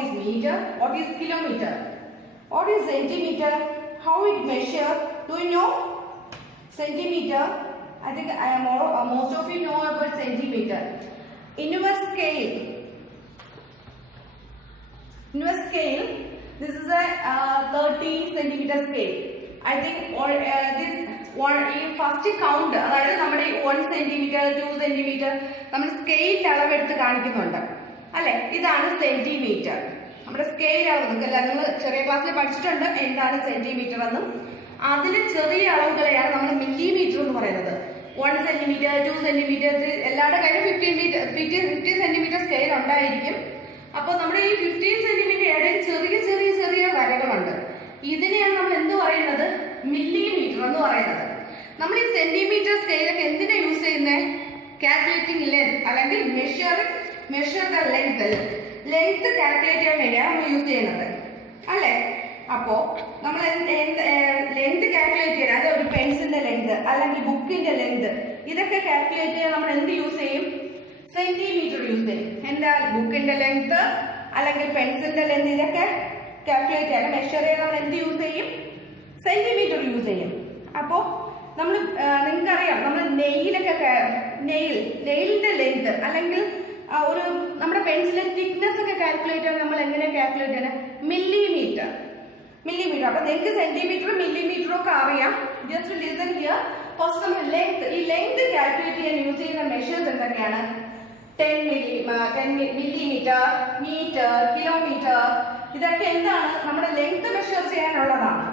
is meter? What is kilometer? What is centimeter? How it measure? Do you know? Centimeter. I think most of you know about centimeter. In a scale, this is a 30 centimeter scale. I think this one first count അതായത് നമ്മുടെ 1 centimeter 2 centimeter നമ്മൾ scale അളവെടുത്ത് കാണിക്കുന്നുണ്ട് അല്ലെ. ഇതാണ് centimetre. നമ്മുടെ scale അളവ് നിങ്ങൾ ചെറിയ ക്ലാസ്സിൽ പഠിച്ചിട്ടുണ്ട് എന്താണ് സെന്റിമീറ്റർ എന്നും. അതിന് ചെറിയ അളവുകളെയാണ് നമ്മൾ മില്ലിമീറ്റർ എന്ന് പറയുന്നത്. 1 സെന്റിമീറ്റർ 2 സെന്റിമീറ്റർ എല്ലാവരുടെ കയ്യിലും 50 സെന്റിമീറ്റർ സ്കെയിൽ ഉണ്ടായിരിക്കും. അപ്പോൾ നമ്മുടെ ഈ 15 സെന്റിമീറ്റർ ഇടയിൽ ചെറിയ ചെറിയ ചെറിയ വരകളുണ്ട്. ഇതിനെയാണ് നമ്മൾ എന്ത് പറയുന്നത്? മില്ലിമീറ്റർ എന്ന് പറയുന്നത്. നമ്മൾ ഈ സെന്റിമീറ്റർ സ്കെയിലൊക്കെ എന്തിനാ യൂസ് ചെയ്യുന്നത്? കാൽക്കുലേറ്റിംഗ് ലെങ്ത് അല്ലെങ്കിൽ മെഷർ ദ ലെങ്ത് കാൽക്കുലേറ്റ് ചെയ്യാൻ വേണ്ടിയാണ് നമ്മൾ യൂസ് ചെയ്യുന്നത് അല്ലെ. അപ്പോ നമ്മൾ ലെങ്ത് കാൽക്കുലേറ്റ് ചെയ്യാൻ, അത് ഒരു പെൻസിലിന്റെ ലെങ്ത് അല്ലെങ്കിൽ ബുക്കിന്റെ ലെങ്ത് ഇതൊക്കെ കാൽക്കുലേറ്റ് ചെയ്യാൻ നമ്മൾ എന്ത് യൂസ് ചെയ്യും? സെന്റിമീറ്റർ യൂസ് ചെയ്യും. എന്താ ബുക്കിന്റെ ലെങ്ത് അല്ലെങ്കിൽ പെൻസിലിന്റെ ലെങ്ത് ഇതൊക്കെ കാൽക്കുലേറ്റ് ചെയ്യാൻ മെഷർ ചെയ്യാൻ നമ്മൾ എന്ത് യൂസ് ചെയ്യും? സെന്റിമീറ്റർ യൂസ് ചെയ്യും. അപ്പോ നമ്മൾ നിങ്ങൾക്കറിയാം നമ്മൾ നെയിലിന്റെ ലെങ്ത് അല്ലെങ്കിൽ ഒരു നമ്മുടെ പെൻസിലിന്റെ തിക്നെസ് ഒക്കെ കാൽക്കുലേറ്റ് ചെയ്യാൻ നമ്മൾ എങ്ങനെ കാൽക്കുലേറ്റ് ചെയ്യണം? മില്ലിമീറ്റർ. അപ്പൊ നിങ്ങൾക്ക് സെന്റിമീറ്ററും മില്ലിമീറ്ററും ഒക്കെ അറിയാം. Just listen here. ഫസ്റ്റ് നമ്മൾ ഈ ലെങ്ത് കാൽക്കുലേറ്റ് ചെയ്യാൻ യൂസ് ചെയ്യുന്ന മെഷേഴ്സ് എന്തൊക്കെയാണ്? 10 മില്ലിമീറ്റർ, മീറ്റർ, കിലോമീറ്റർ. ഇതൊക്കെ എന്താണ്? നമ്മുടെ ലെങ്ത് മെഷർ ചെയ്യാനുള്ളതാണ്.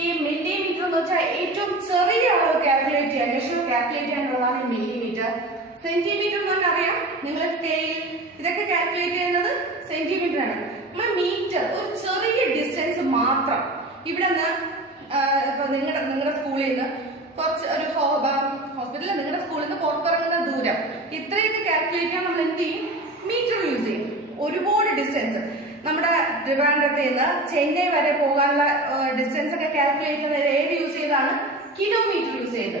ഈ മില്ലിമീറ്റർ എന്ന് വെച്ചാൽ ഏറ്റവും ചെറിയ അളവ് കാൽക്കുലേറ്റ് ചെയ്യാൻ, മെഷർ കാൽക്കുലേറ്റ് ചെയ്യാനുള്ളതാണ് മില്ലിമീറ്റർ. സെന്റിമീറ്റർ എന്ന് പറഞ്ഞാൽ അറിയാം, നിങ്ങൾ സ്കെയിൽ ഇതൊക്കെ കാൽക്കുലേറ്റ് ചെയ്യുന്നത് സെന്റിമീറ്റർ ആണ്. നമ്മൾ മീറ്റർ ഒരു ചെറിയ ഡിസ്റ്റൻസ് മാത്രം. ഇവിടെ നിന്ന് ഇപ്പൊ നിങ്ങളുടെ സ്കൂളിൽ നിന്ന് കുറച്ച് ഒരു ഹോസ്പിറ്റലിൽ നിങ്ങളുടെ സ്കൂളിൽ നിന്ന് പുറത്തിറങ്ങുന്ന ദൂരം ഇത്രയൊക്കെ കാൽക്കുലേറ്റ് ചെയ്യാൻ നമ്മൾ എന്ത് ചെയ്യും? മീറ്റർ യൂസ് ചെയ്യും. ഒരുപാട് ഡിസ്റ്റൻസ് നമ്മുടെ ട്രിവാൻഡ്രത്തിൽ നിന്ന് ചെന്നൈ വരെ പോകാനുള്ള ഡിസ്റ്റൻസ് ഒക്കെ കാൽക്കുലേറ്റ് ചെയ്യുന്നത് ഏത് യൂസ് ചെയ്താണ്? കിലോമീറ്റർ യൂസ് ചെയ്ത്.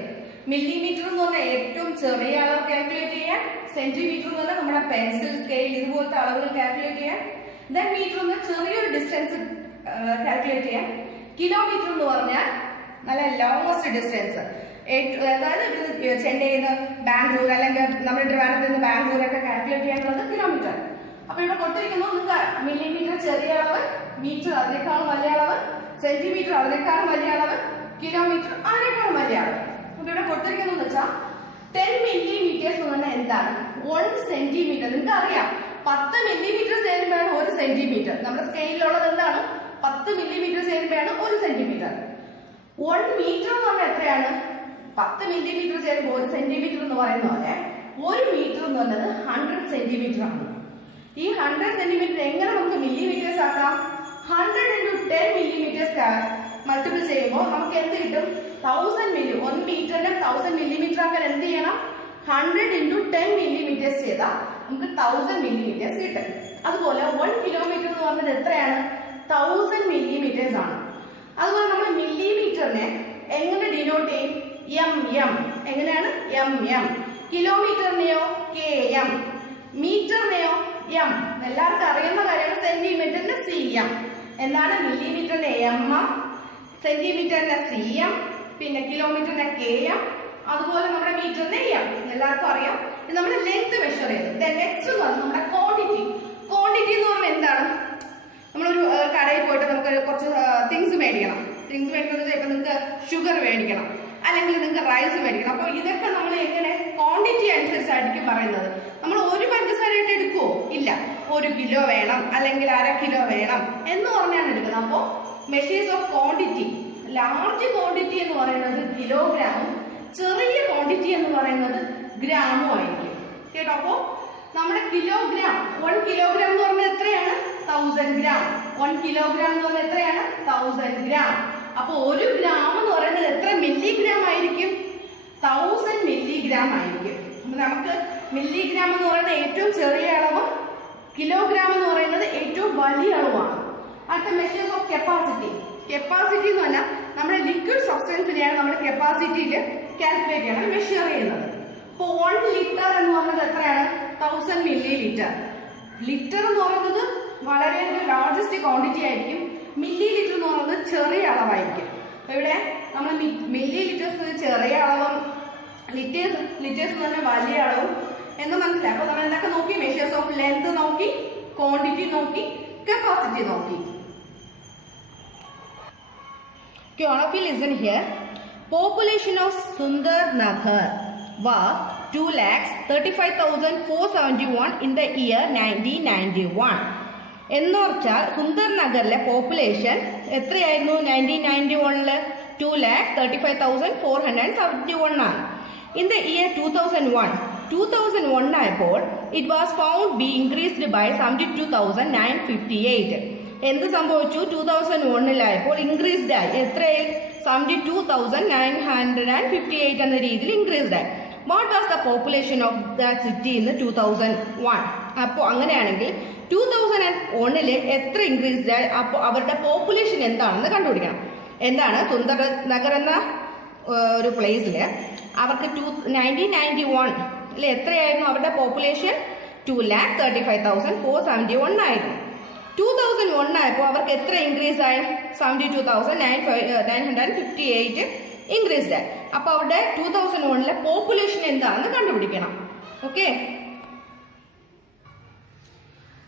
മില്ലിമീറ്റർ എന്ന് പറഞ്ഞാൽ ഏറ്റവും ചെറിയ അളവ് കാൽക്കുലേറ്റ് ചെയ്യാൻ, സെന്റിമീറ്റർ എന്ന് പറഞ്ഞാൽ നമ്മുടെ പെൻസിൽ സ്കെയിൽ ഇതുപോലത്തെ അളവുകൾ കാൽക്കുലേറ്റ് ചെയ്യാൻ, ദെൻ മീറ്റർ എന്ന് ചെറിയൊരു ഡിസ്റ്റൻസ് കാൽക്കുലേറ്റ് ചെയ്യാൻ, കിലോമീറ്റർ എന്ന് പറഞ്ഞാൽ നല്ല ലോങ്ങസ്റ്റ് ഡിസ്റ്റൻസ്. അതായത് ചെന്നൈയിൽ നിന്ന് ബാംഗ്ലൂർ അല്ലെങ്കിൽ നമ്മുടെ ട്രിവാൻഡ്രത്തിൽ നിന്ന് ബാംഗ്ലൂർ ഒക്കെ കാൽക്കുലേറ്റ് ചെയ്യാനുള്ളത് കിലോമീറ്റർ. അപ്പൊ ഇവിടെ കൊടുത്തിരിക്കുന്നു നിങ്ങൾക്ക് മില്ലിമീറ്റർ ചെറിയ അളവ്, മീറ്റർ അതിനേക്കാളും വലിയ അളവ്, സെന്റിമീറ്റർ അതിനേക്കാളും വലിയ അളവ്, കിലോമീറ്റർ അതിനേക്കാളും വലിയ അളവ്. അപ്പൊ ഇവിടെ കൊടുത്തിരിക്കുന്നു വെച്ചാൽ 10 മില്ലിമീറ്റേഴ്സ് എന്ന് പറഞ്ഞാൽ എന്താണ്? 1 സെന്റിമീറ്റർ. നിങ്ങൾക്ക് അറിയാം 10 മില്ലിമീറ്റർ ചേരുമ്പോഴാണ് 1 സെന്റിമീറ്റർ. നമ്മുടെ സ്കെയിലുള്ളത് എന്താണ്? 10 മില്ലിമീറ്റർ ചേരുമ്പോഴാണ് 1 സെന്റിമീറ്റർ. 1 മീറ്റർ എന്ന് പറഞ്ഞാൽ എത്രയാണ്? 10 മില്ലിമീറ്റർ ചേരുമ്പോൾ 1 സെന്റിമീറ്റർ എന്ന് പറയുന്ന പോലെ 1 മീറ്റർ എന്ന് പറയുന്നത് 100 സെന്റിമീറ്റർ ആണ്. ഈ 100 സെന്റിമീറ്റർ എങ്ങനെ നമുക്ക് മില്ലിമീറ്റേഴ്സ് ആക്കാം? 100 into 10 മില്ലിമീറ്റേഴ്സ് മൾട്ടിപ്പിൾ ചെയ്യുമ്പോൾ നമുക്ക് എന്ത് കിട്ടും? 1000 1 മീറ്ററിനെ 1000 മില്ലിമീറ്റർ ആക്കാൻ എന്ത് ചെയ്യണം? 100 into 10 മില്ലിമീറ്റേഴ്സ് ചെയ്താൽ നമുക്ക് 1000 മില്ലിമീറ്റേഴ്സ് കിട്ടും. അതുപോലെ 1 കിലോമീറ്റർ എന്ന് പറഞ്ഞത് എത്രയാണ്? 1000 മില്ലിമീറ്റേഴ്സ് ആണ്. അതുപോലെ നമ്മൾ മില്ലിമീറ്ററിനെ എങ്ങനെ ഡിനോട്ട് ചെയ്യും? എം. എങ്ങനെയാണ്? എം. കിലോമീറ്ററിനെയോ km, മീറ്ററിനെയോ m. എല്ലാവർക്കും അറിയുന്ന കാര്യമാണ്. സെന്റിമീറ്ററിന്റെ cm. എന്താണ്? മില്ലിമീറ്ററിന്റെ mm, സെന്റിമീറ്ററിന്റെ cm, പിന്നെ കിലോമീറ്ററിന്റെ km, അതുപോലെ നമ്മുടെ മീറ്ററിന്റെ m. എല്ലാവർക്കും അറിയാം. ഇത് നമ്മുടെ ലെങ്ത് മെഷർ ചെയ്ത്. നെക്സ്റ്റ് എന്ന് പറഞ്ഞാൽ നമ്മുടെ ക്വാണ്ടിറ്റി. ക്വാണ്ടിറ്റി എന്ന് പറഞ്ഞാൽ എന്താണ്? നമ്മളൊരു കടയിൽ പോയിട്ട് നമുക്ക് കുറച്ച് തിങ്സ് മേടിക്കണം. ഇപ്പൊ നിങ്ങൾക്ക് ഷുഗർ മേടിക്കണം അല്ലെങ്കിൽ നിങ്ങൾക്ക് റൈസ് മേടിക്കണം. അപ്പൊ ഇതൊക്കെ നമ്മൾ എങ്ങനെ ക്വാണ്ടിറ്റി അനുസരിച്ചായിരിക്കും പറയുന്നത്. നമ്മൾ ഒരു പഞ്ചസാരയായിട്ട് എടുക്കുവോ? ഇല്ല. 1 കിലോ വേണം അല്ലെങ്കിൽ 1/2 കിലോ വേണം എന്ന് പറഞ്ഞാണ് എടുക്കുന്നത്. അപ്പോൾ measures of quantity, large quantity എന്ന് പറയുന്നത് കിലോഗ്രാമും ചെറിയ ക്വാണ്ടിറ്റി എന്ന് പറയുന്നത് ഗ്രാമും ആയിരിക്കും. കേട്ടോ? അപ്പോ നമ്മുടെ കിലോഗ്രാം 1 കിലോഗ്രാം എന്ന് പറഞ്ഞാൽ എത്രയാണ്? 1000 ഗ്രാം. 1 കിലോഗ്രാം എന്ന് പറഞ്ഞാൽ എത്രയാണ്? 1000 ഗ്രാം. അപ്പൊ 1 ഗ്രാം എന്ന് പറയുന്നത് എത്ര മില്ലിഗ്രാം ആയിരിക്കും? 1000 മില്ലിഗ്രാം ആയിരിക്കും. നമുക്ക് മില്ലിഗ്രാം എന്ന് പറയുന്നത് ഏറ്റവും ചെറിയ അളവും കിലോഗ്രാം എന്ന് പറയുന്നത് ഏറ്റവും വലിയ അളവാണ്. അടുത്ത മെഷേഴ്സ് ഓഫ് കപ്പാസിറ്റി. കപ്പാസിറ്റി എന്ന് പറഞ്ഞാൽ നമ്മുടെ ലിക്വിഡ് സബ്സ്റ്റൻസിനെയാണ് നമ്മുടെ കപ്പാസിറ്റിയിൽ കാൽക്കുലേറ്റ് ചെയ്യണം, മെഷർ ചെയ്യുന്നത്. ഇപ്പൊ 1 ലിറ്റർ എന്ന് പറയുന്നത് എത്രയാണ്? 1000 മില്ലി ലിറ്റർ. ലിറ്റർ എന്ന് പറയുന്നത് വളരെയധികം ലാർജസ്റ്റ് ക്വാണ്ടിറ്റി ആയിരിക്കും. മില്ലി ലിറ്റർ എന്ന് പറയുന്നത് ചെറിയ അളവായിരിക്കും. അപ്പൊ ഇവിടെ നമ്മൾ മില്ലി ലിറ്റേഴ്സ് ചെറിയ അളവും ലിറ്റേഴ്സ് തന്നെ വലിയ അളവും എന്ന് മനസ്സിലായി. അപ്പൊ നമ്മൾ എന്തൊക്കെ നോക്കി? മെഷേഴ്സ് ഓഫ് ലെങ്ത് നോക്കി, ക്വാണ്ടിറ്റി നോക്കി, കപ്പാസിറ്റി നോക്കി. Okay, all of you listen here. Population of Sundarnagar was 2,35,471 in the year 1991. എന്ന് വെച്ചാൽ സുന്ദർനഗറിലെ പോപ്പുലേഷൻ എത്രയായിരുന്നു 1991 2,35,471 ആണ്. ഇൻ ദ ഇയർ 2001 ആയപ്പോൾ it was found be increased by 72,958. എന്ത് സംഭവിച്ചു? 2001 ഇൻക്രീസ്ഡ് ആയി. എത്രയായി? 72,958 എന്ന രീതിയിൽ ഇൻക്രീസ്ഡ് ആയി. What was the population of the city in 2001? അപ്പോൾ അങ്ങനെയാണെങ്കിൽ 2001 എത്ര ഇൻക്രീസ്ഡ് ആയി? അപ്പോൾ അവരുടെ പോപ്പുലേഷൻ എന്താണെന്ന് കണ്ടുപിടിക്കണം. എന്താണ്? സുന്ദർനഗർ എന്ന ഒരു പ്ലേസിൽ അവർക്ക് 1991 എത്രയായിരുന്നു അവരുടെ പോപ്പുലേഷൻ? 2,35,471 ആയിരുന്നു. 2001 ആയപ്പോൾ അവർക്ക് എത്ര ഇൻക്രീസ് ആയി? 72,958 ഇൻക്രീസ്ഡ് ആയി. അപ്പൊ അവരുടെ 2001 പോപ്പുലേഷൻ എന്താണെന്ന് കണ്ടുപിടിക്കണം. ഓക്കെ,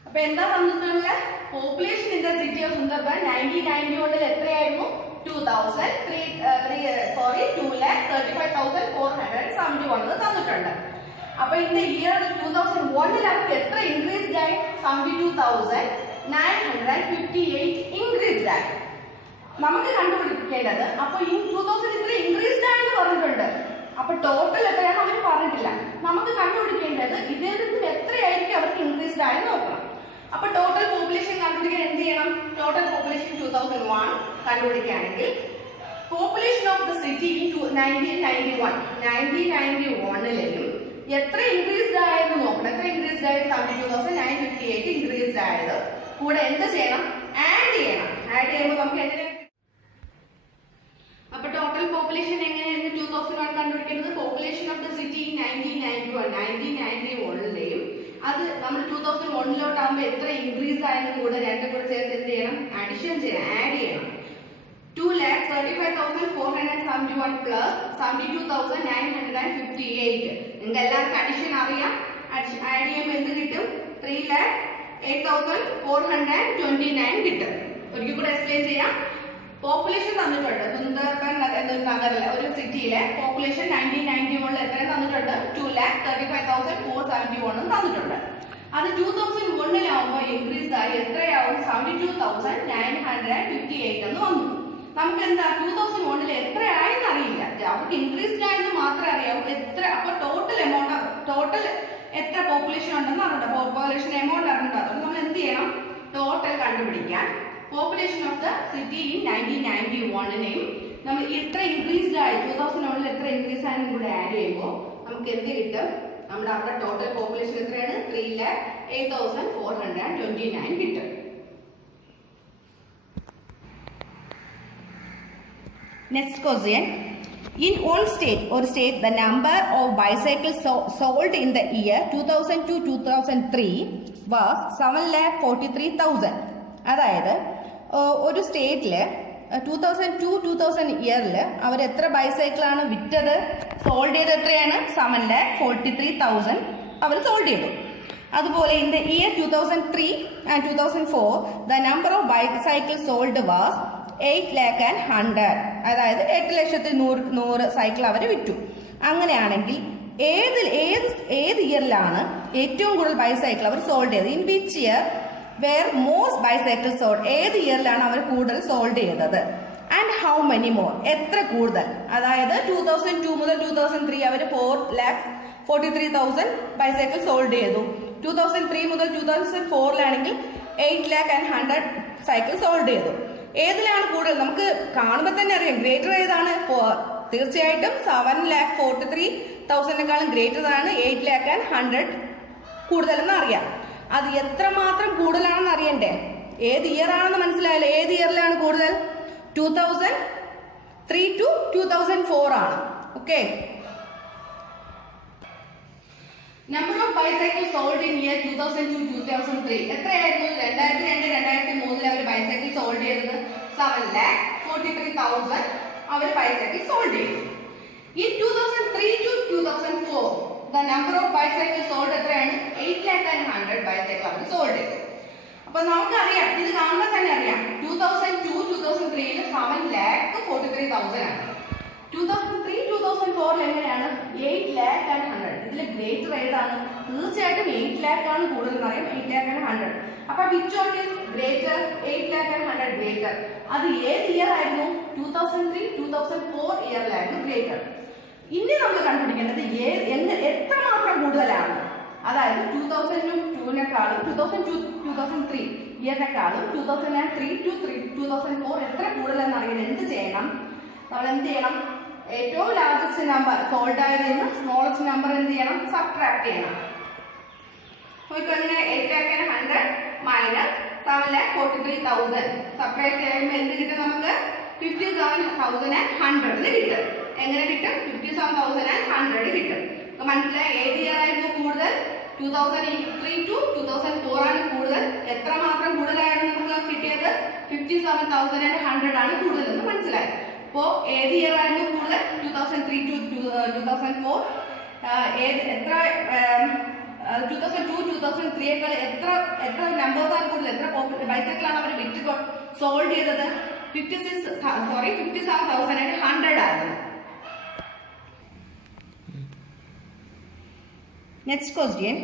അപ്പൊ എന്താ വന്നിട്ടുള്ള population in the city of Sundarban 1991 എത്രയായിരുന്നു? 2,35,471 തന്നിട്ടുണ്ട്. അപ്പൊ ഇൻ ദ ഇയർ 2001 അവർക്ക് എത്ര ഇൻക്രീസ്ഡ് ആയി? 72,958 ഇൻക്രീസ്ഡ് ആയി. നമുക്ക് കണ്ടുപിടിക്കേണ്ടത് അപ്പൊ ഈ 2003 ഇൻക്രീസ്ഡ് ആണെന്ന് പറഞ്ഞിട്ടുണ്ട്. അപ്പൊ ടോട്ടൽ എത്രയാണ് അവർ പറഞ്ഞിട്ടില്ല. നമുക്ക് കണ്ടുപിടിക്കേണ്ടത് ഇതിൽ നിന്ന് എത്രയായിരിക്കും അവർക്ക് ഇൻക്രീസ്ഡ് ആയി നോക്കണം. അപ്പൊ ടോട്ടൽ പോപ്പുലേഷൻ കണ്ടുപിടിക്കാൻ എന്ത് ചെയ്യണം? ടോട്ടൽ പോപ്പുലേഷൻ 2001 കണ്ടുപിടിക്കുകയാണെങ്കിൽ population of the city in 1991 എത്ര ഇൻക്രീസ്ഡ് ആയെന്ന് നോക്കണം. എത്ര ഇൻക്രീസ്ഡ് ആയത്? 72,958 ഇൻക്രീസ്ഡ് ആയത്. കൂടെ എന്ത് ചെയ്യണം? ആഡ് ചെയ്യണം. ആഡ് ചെയ്യുമ്പോൾ നമുക്ക് എങ്ങനെ? അപ്പൊ ടോട്ടൽ പോപ്പുലേഷൻ എങ്ങനെയാണ് 2001 കണ്ടുപിടിക്കേണ്ടത്? പോപ്പുലേഷൻ ഓഫ് ദ സിറ്റി 1991 അത് നമ്മൾ 2001 എത്ര ഇൻക്രീസ് ആയെന്ന് കൂടെ രണ്ടും കൂടെ ചേർത്ത് എന്ത് ചെയ്യണം? അഡിഷൻ ചെയ്യണം, ആഡ് ചെയ്യണം. 2,35,471 പ്ലസ് 72,958. നിങ്ങൾക്ക് എല്ലാവർക്കും അഡിഷൻ അറിയാം. ആഡ് ചെയ്യുമ്പോൾ എന്ത് കിട്ടും? 3,08,429 കിട്ടും. ഒരിക്കൽ കൂടെ എക്സ്പ്ലെയിൻ ചെയ്യാം. പോപ്പുലേഷൻ തന്നിട്ടുണ്ട്. സുന്ദർബൻ എന്നൊരു നഗറിലെ ഒരു സിറ്റിയിലെ പോപ്പുലേഷൻ 1991 എത്രയും തന്നിട്ടുണ്ട്? 2,35,471 തന്നിട്ടുണ്ട്. അത് 2001 ഇൻക്രീസ് ആയി എത്രയാവും? 72,958 എന്ന് വന്നു. നമുക്ക് എന്താ 2001 എത്രയായെന്ന് അറിയില്ല. അവർക്ക് ഇൻക്രീസ്ഡ് ആയെന്ന് മാത്രമേ അറിയാവൂ. എത്ര? അപ്പൊ ടോട്ടൽ എമൗണ്ട്, ടോട്ടൽ എത്ര പോപ്പുലേഷൻ ഉണ്ടെന്ന് അറിയണ്ട. പോപ്പുലേഷൻ എമൗണ്ട് അറിയണ്ട. അതുകൊണ്ട് നമ്മൾ എന്ത് ചെയ്യണം? ടോട്ടൽ കണ്ടുപിടിക്കാൻ population of the city in 1991 നമ്മൾ എത്ര ഇൻക്രീസ്ഡ് ആയി 2001 എത്ര ഇൻക്രീസ് ആയെന്ന് കൂടെ ആഡ് ചെയ്യുമ്പോൾ നമുക്ക് എന്ത് കിട്ടും? നമ്മുടെ അവിടെ ടോട്ടൽ പോപ്പുലേഷൻ എത്രയാണ്? 3,08,429 കിട്ടും. Next question. In one state or state, the number of bicycles sold in the year 2002-2003 was 7,43,000. അതായത് ഒരു സ്റ്റേറ്റില് 2002-2000 ഇയറിൽ അവർ എത്ര ബൈസൈക്കിളാണ് വിറ്റത്? സോൾഡ് ചെയ്ത് എത്രയാണ്? 7,43,000 അവർ സോൾഡ് ചെയ്തു. അതുപോലെ in the year 2003 and 2004 the number of bicycles sold was 8,100,000. അതായത് 8,100,000 സൈക്കിൾ അവർ വിറ്റു. അങ്ങനെയാണെങ്കിൽ ഏത് ഇയറിലാണ് ഏറ്റവും കൂടുതൽ ബൈസൈക്കിൾ അവർ സോൾഡ് ചെയ്തത്? In which year were most bicycle sold? ഏത് ഇയറിലാണ് അവർ കൂടുതൽ സോൾഡ് ചെയ്തത്? And how many more? എത്ര കൂടുതൽ? അതായത് 2002 മുതൽ 2003 അവർ 4,43,000 ബൈസൈക്കിൾ സോൾഡ് ചെയ്തു. 2003 മുതൽ 2004 8,100,000 സൈക്കിൾ സോൾഡ് ചെയ്തു. ഏതിലാണ് കൂടുതൽ? നമുക്ക് കാണുമ്പോൾ തന്നെ അറിയാം. ഗ്രേറ്റർ ഏതാണ്? തീർച്ചയായിട്ടും 7,43,000 ഗ്രേറ്റർ ആണ് 8,100,000 കൂടുതലെന്ന് അറിയാം. അത് എത്രമാത്രം കൂടുതലാണെന്ന് അറിയണ്ടേ? ഏത് ഇയർ ആണെന്ന് മനസ്സിലായല്ലോ. ഏത് ഇയറിലാണ് കൂടുതൽ? 2003 to 2004 ആണ്. Okay, number of bicycle sold in year 2002-2003 എത്രയായിരുന്നു? 2002-2003 അവർ ബൈസൈക്കിൾ സോൾഡ് ചെയ്തത് 7,43,000 അവർ ബൈസൈക്കിൾ സോൾഡ് ചെയ്തു. ഈ 2003-2004 the number of bicycle sold എത്രയാണ്? 8,100 ബൈസൈക്കിൾ അവർ സോൾഡ് ചെയ്തു. അപ്പൊ നമുക്കറിയാം, ഇത് കാണുമ്പോൾ തന്നെ അറിയാം, 2002-2003 7,43,000 ആണ്. 2003-2004 എങ്ങനെയാണ്? 8,100. ഇതിൽ ഗ്രേറ്റർ ഏതാണ്? തീർച്ചയായിട്ടും 8 lakh ആണ് കൂടുതൽ അറിയാം. 8,100. അപ്പൊ which one is greater? 8,100 greater. അത് ഏത് ഇയർ ആയിരുന്നു? 2003-2004 ഇയറിലായിരുന്നു ഗ്രേറ്റർ. ഇനി നമ്മൾ കണ്ടുപിടിക്കേണ്ടത് എത്രമാത്രം കൂടുതലാണ്. അതായത് 2002-നെക്കാളും 2002-2003 ഇയറിനെക്കാളും 2003-2004 എത്ര കൂടുതലെന്ന് അറിയാൻ എന്ത് ചെയ്യണം? നമ്മൾ എന്ത് ചെയ്യണം? ഏറ്റവും ലാർജസ്റ്റ് നമ്പർ സോൾഡ് ആയതിൽ നിന്ന് സ്മോളസ്റ്റ് നമ്പർ എന്ത് ചെയ്യണം? സബ്ട്രാക്ട് ചെയ്യണം. ഇങ്ങനെ 8,100 മൈനസ് 7,43,000 സബ്ട്രാക്ട് ചെയ്യുമ്പോൾ എന്ത് കിട്ടും? നമുക്ക് 57,100 കിട്ടും. എങ്ങനെ കിട്ടും? 57,100 കിട്ടും. മനസ്സിലായി? ഏത് ഇയർ ആയിരുന്നു കൂടുതൽ? 2003-2004 ആണ് കൂടുതൽ. എത്ര മാത്രം കൂടുതലായിരുന്നു നമുക്ക് കിട്ടിയത്? 57,100 ആണ് കൂടുതൽ എന്ന് മനസ്സിലായി. അപ്പോ ഏത് ഇയർ ആയിരുന്നു കൂടുതൽ? 2003-2004. എത്ര 2002-2003 എത്ര നമ്പേഴ്സ് ആണ് കൂടുതൽ? എത്ര ബൈസൈക്കിൾ ആണ് അവർ വിറ്റ് സോൾഡ് ചെയ്തത്? 57,100 ആയിരുന്നു. Next question.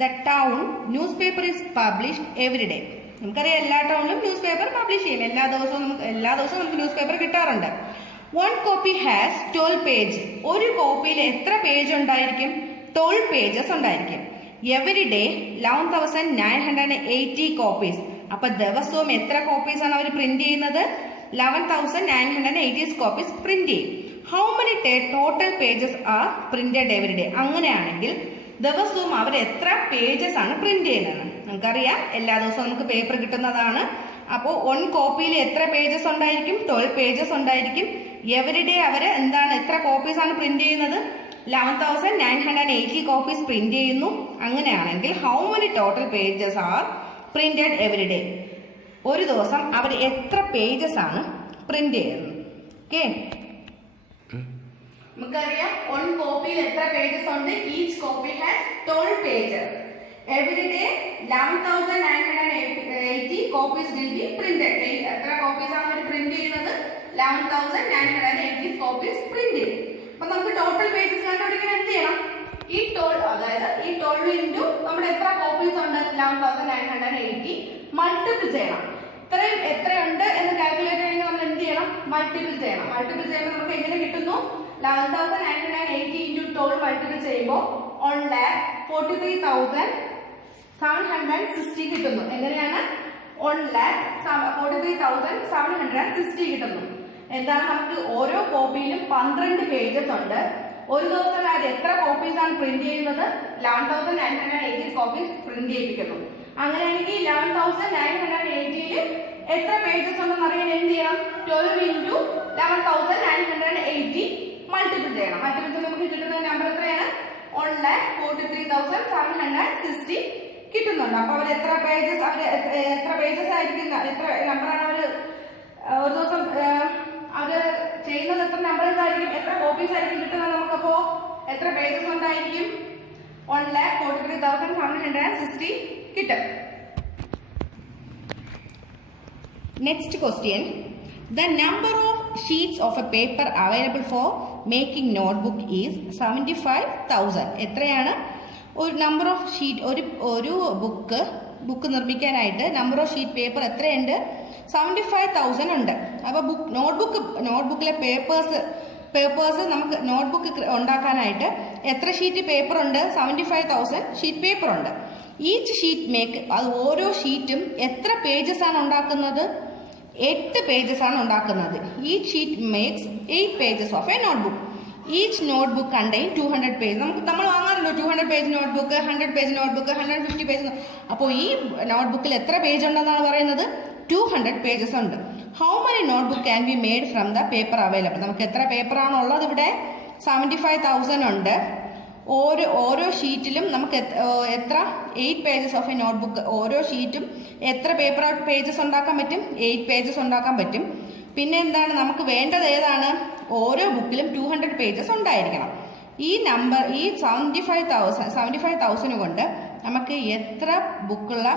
The town news paper is published every day. നമുക്കറിയാം എല്ലാ ടൗണിലും ന്യൂസ് പേപ്പർ പബ്ലിഷ് ചെയ്യും. എല്ലാ ദിവസവും നമുക്ക് ന്യൂസ് പേപ്പർ കിട്ടാറുണ്ട്. 1 copy has 12 pages. ഒരു കോപ്പിയിൽ എത്ര പേജ് ഉണ്ടായിരിക്കും? 12 pages ഉണ്ടായിരിക്കും. Every day 11,980 copies. അപ്പൊ ദിവസവും എത്ര കോപ്പീസ് ആണ് അവർ പ്രിന്റ് ചെയ്യുന്നത്? 11,980 copies പ്രിന്റ് ചെയ്യും. How many total pages are printed every day? അങ്ങനെയാണെങ്കിൽ ദിവസവും അവർ എത്ര പേജസ് ആണ് പ്രിന്റ് ചെയ്യുന്നത്? നമുക്കറിയാം എല്ലാ ദിവസവും നമുക്ക് പേപ്പർ കിട്ടുന്നതാണ്. അപ്പോൾ 1 കോപ്പിയിൽ എത്ര പേജസ് ഉണ്ടായിരിക്കും? 12 പേജസ് ഉണ്ടായിരിക്കും. എവറി ഡേ അവർ എന്താണ് എത്ര കോപ്പീസ് ആണ് പ്രിന്റ് ചെയ്യുന്നത്? 11,980 കോപ്പീസ് പ്രിന്റ് ചെയ്യുന്നു. അങ്ങനെയാണെങ്കിൽ how many total pages are printed every day? ഒരു ദിവസം അവർ എത്ര പേജസ് ആണ് പ്രിന്റ് ചെയ്യുന്നത്? ഓക്കെ, നമുക്കറിയാം 1 കോപ്പിയിൽ എത്ര പേജസ് ഉണ്ട്? Each copy has 12 pages. Every day 11,980 copies will be printed. എത്ര കോപ്പീസ് ആണ് അവർ പ്രിന്റ് ചെയ്യുന്നത്? 11,980 കോപ്പീസ് പ്രിന്റ് ചെയ്യും. അപ്പൊ നമുക്ക് ടോട്ടൽ പേജസ് കണ്ടുപിടിക്കാൻ എന്ത് ചെയ്യണം? ഈ 12 ഇൻറ്റു നമ്മുടെ എത്ര കോപ്പീസ് ഉണ്ട്? 11,980 മൾട്ടിപ്പിൾ ചെയ്യണം. ഇത്രയും എത്രയുണ്ട് എന്ന് കാൽക്കുലേറ്റ് ചെയ്യണമെങ്കിൽ നമ്മൾ എന്ത് ചെയ്യണം? മൾട്ടിപ്പിൾ ചെയ്യണം. മൾട്ടിപ്പിൾ ചെയ്യുമ്പോൾ നമുക്ക് എങ്ങനെ കിട്ടുന്നു? 11,980 ഇൻറ്റു 12 മൾട്ടിപ്പിൾ ചെയ്യുമ്പോൾ 1,43,760 കിട്ടുന്നു. എങ്ങനെയാണ്? 1,43,760 കിട്ടുന്നു. എന്താണ്? നമുക്ക് ഓരോ കോപ്പിയിലും 12 പേജസ് ഉണ്ട്. ഒരു ദിവസം അത് എത്ര കോപ്പീസ് ആണ് പ്രിന്റ് ചെയ്യുന്നത്? 11,980 കോപ്പീസ് പ്രിന്റ് ചെയ്യിപ്പിക്കുന്നു. അങ്ങനെയാണെങ്കിൽ 11,980 എത്ര പേജസ് ഉണ്ടെന്ന് അറിയാൻ എന്ത് ചെയ്യണം? 12 ഇൻറ്റു 11,980 മൾട്ടിപ്പിൾ ചെയ്യണം. മൾട്ടിപ്പിൾ ചെയ്യുമ്പോൾ നമുക്ക് കിട്ടുന്ന നമ്പർ എത്രയാണ്? 1,43,760 കിട്ടുന്നുണ്ട്. അപ്പൊ അവർ എത്ര പേജസ് ആയിരിക്കും? എത്ര നമ്പറാണ് അവര് ഒരു ദിവസം അവര് ചെയ്യുന്നത്? എത്ര നമ്പേഴ്സ് ആയിരിക്കും? എത്ര കോപ്പീസ് ആയിരിക്കും കിട്ടുന്നത്? നമുക്കപ്പോ എത്ര പേജസ് ഉണ്ടായിരിക്കും? 1,43,760 കിട്ടും. Next question. The number of sheets of a paper available for making notebook is 75,000. എത്രയാണ്? ഒരു നമ്പർ ഓഫ് ഷീറ്റ് ഒരു ബുക്ക് നിർമ്മിക്കാനായിട്ട് നമ്പർ ഓഫ് ഷീറ്റ് പേപ്പർ എത്രയുണ്ട്? 75,000 ഉണ്ട്. അപ്പോൾ നോട്ട്ബുക്കിലെ പേപ്പേഴ്സ് നമുക്ക് നോട്ട്ബുക്ക് ഉണ്ടാക്കാനായിട്ട് എത്ര ഷീറ്റ് പേപ്പർ ഉണ്ട്? 75,000 ഷീറ്റ് പേപ്പർ ഉണ്ട്. ഈച്ച് ഷീറ്റ് അത് ഓരോ ഷീറ്റും എത്ര പേജസ് ആണ് ഉണ്ടാക്കുന്നത്? 8 പേജസ് ആണ് ഉണ്ടാക്കുന്നത്. Each sheet makes 8 pages of A notebook. Each notebook contain 200 page. നമ്മൾ വാങ്ങാറുണ്ടോ 200 page notebook, 100 page notebook, 150 page? അപ്പോൾ ഈ നോട്ട്ബുക്കിൽ എത്ര പേജ് ഉണ്ടെന്നാണ് പറയുന്നത്? 200 പേജസ് ഉണ്ട്. How many notebook can be made from the paper available? നമുക്ക് എത്ര പേപ്പർ ആണ് ഉള്ളത് ഇവിടെ? 75,000 ഉണ്ട്. ഓരോ ഷീറ്റിലും നമുക്ക് എത്ര 8 പേജസ് ഓഫ് എ നോട്ട്ബുക്ക്, ഓരോ ഷീറ്റും എത്ര പേജസ് ഉണ്ടാക്കാൻ പറ്റും? 8 പേജസ് ഉണ്ടാക്കാൻ പറ്റും. പിന്നെ എന്താണ് നമുക്ക് വേണ്ടത്? ഏതാണ്? ഓരോ ബുക്കിലും 200 പേജസ് ഉണ്ടായിരിക്കണം. ഈ നമ്പർ, ഈ 75,000 കൊണ്ട് നമുക്ക് എത്ര ബുക്കുള്ള,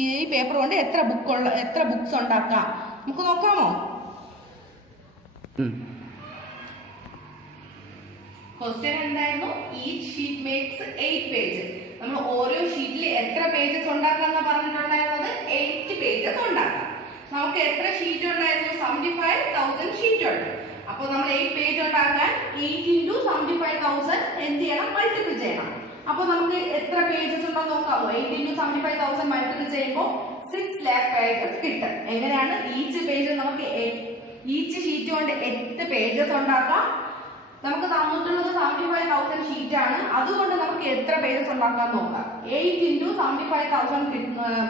ഈ പേപ്പർ കൊണ്ട് എത്ര ബുക്സ് ഉണ്ടാക്കാം? നമുക്ക് നോക്കാമോ? ക്വസ്റ്റ്യൻ എന്തായിരുന്നു? Each sheet makes 8 pages. നമ്മൾ ഓരോ ഷീറ്റിൽ എത്ര പേജസ് ഉണ്ടാക്കാന്ന് പറഞ്ഞിട്ടുണ്ടായിരുന്നത്? 8 പേജസ് ഉണ്ടാക്കാം. നമുക്ക് എത്ര ഷീറ്റ് ഉണ്ടായിരുന്നു? 75,000 ഷീറ്റ് ഉണ്ട്. അപ്പോൾ നമ്മൾ 8 പേജ് ഉണ്ടാക്കാൻ 8 into 75,000 എന്ത് ചെയ്യണം? മൾട്ടിപ്പിൾ ചെയ്യണം. അപ്പോൾ നമുക്ക് എത്ര പേജസ് ഉണ്ടെന്ന് നോക്കാമോ? 8 into 75,000 മൾട്ടിപ്പിൾ ചെയ്യുമ്പോൾ 6 lakh പേജസ് കിട്ടും. എങ്ങനെയാണ്? ഈച്ച് പേജ് നമുക്ക് ഈച്ച് ഷീറ്റ് കൊണ്ട് 8 പേജസ് ഉണ്ടാക്കാം. നമുക്ക് തന്നിട്ടുള്ളത് 75,000 ഷീറ്റ് ആണ്. അതുകൊണ്ട് നമുക്ക് എത്ര പേജസ് ഉണ്ടാക്കാൻ നോക്കാം. 8 into 75,000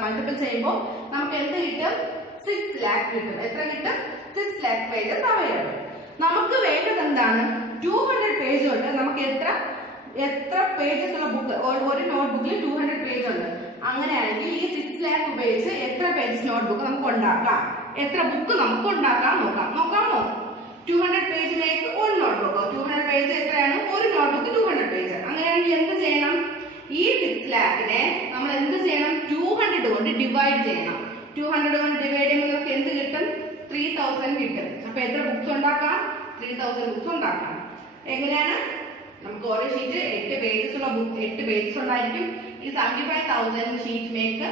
മൾട്ടിപ്പിൾ ചെയ്യുമ്പോൾ നമുക്ക് എന്ത് കിട്ടും? 6 lakh കിട്ടും. എത്ര കിട്ടും? 6 lakh പേജസ് അവൈലബിൾ. നമുക്ക് വേണ്ടത് എന്താണ്? 200 പേജ് ഉണ്ട്. നമുക്ക് എത്ര പേജസ് ഉള്ള ബുക്ക്? ഒരു നോട്ട്ബുക്കിൽ 200 പേജ് ഉണ്ട്. അങ്ങനെയാണെങ്കിൽ ഈ 6 lakh ഉപയോഗിച്ച് എത്ര പേജസ് നോട്ട്ബുക്ക് നമുക്ക് ഉണ്ടാക്കാം? എത്ര ബുക്ക് നമുക്ക് ഉണ്ടാക്കാം നോക്കാമോ? 200 പേജ് മേക്ക് 1 നോട്ട്ബുക്ക്. 200 പേജ് എത്രയാണ്? ഒരു നോട്ട്ബുക്ക് 200 പേജ്. അങ്ങനെയാണെങ്കിൽ എന്ത് ചെയ്യണം? ഈ 6 lakhനെ നമ്മൾ എന്ത് ചെയ്യണം? 200 കൊണ്ട് ഡിവൈഡ് ചെയ്യണം. 200 കൊണ്ട് ഡിവൈഡ് ചെയ്യുമ്പോൾ നമുക്ക് എന്ത് കിട്ടും? 3,000 കിട്ടും. അപ്പൊ എത്ര ബുക്സ് ഉണ്ടാക്കാം? 3,000 ബുക്സ് ഉണ്ടാക്കാം. എങ്ങനെയാണ്? നമുക്ക് ഓരോ ഷീറ്റ് 8 പേജസ് ഉള്ള ബുക്ക് 8 പേജസ് ഉണ്ടായിരിക്കും. ഈ 75,000 ഷീറ്റ് മേക്ക്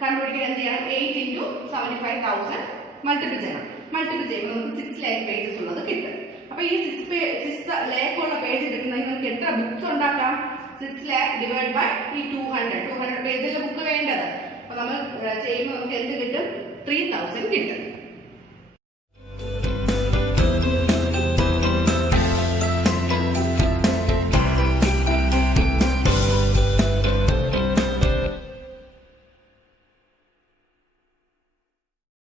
കണ്ടുപിടിക്കാൻ എന്ത് ചെയ്യണം? 8 into 75,000 മൾട്ടിപ്പിൾ ചെയ്യണം. മൾട്ടിപ്പിൾ ചെയ്യുമ്പോൾ നമുക്ക് 6 lakh പേജസ് ഉള്ളത് കിട്ടും. അപ്പൊ ഈ 6 lakh ഉള്ള പേജ് കിട്ടുന്നെങ്കിൽ നമുക്ക് എത്ര ബുക്സ് ഉണ്ടാക്കാം? 6 lakh ഡിവൈഡ് ബൈ ഈ 200 പേജിലെ ബുക്ക് വേണ്ടത്. അപ്പൊ നമ്മൾ ചെയ്യുമ്പോൾ നമുക്ക് എന്ത് കിട്ടും? 3,000 കിട്ടും.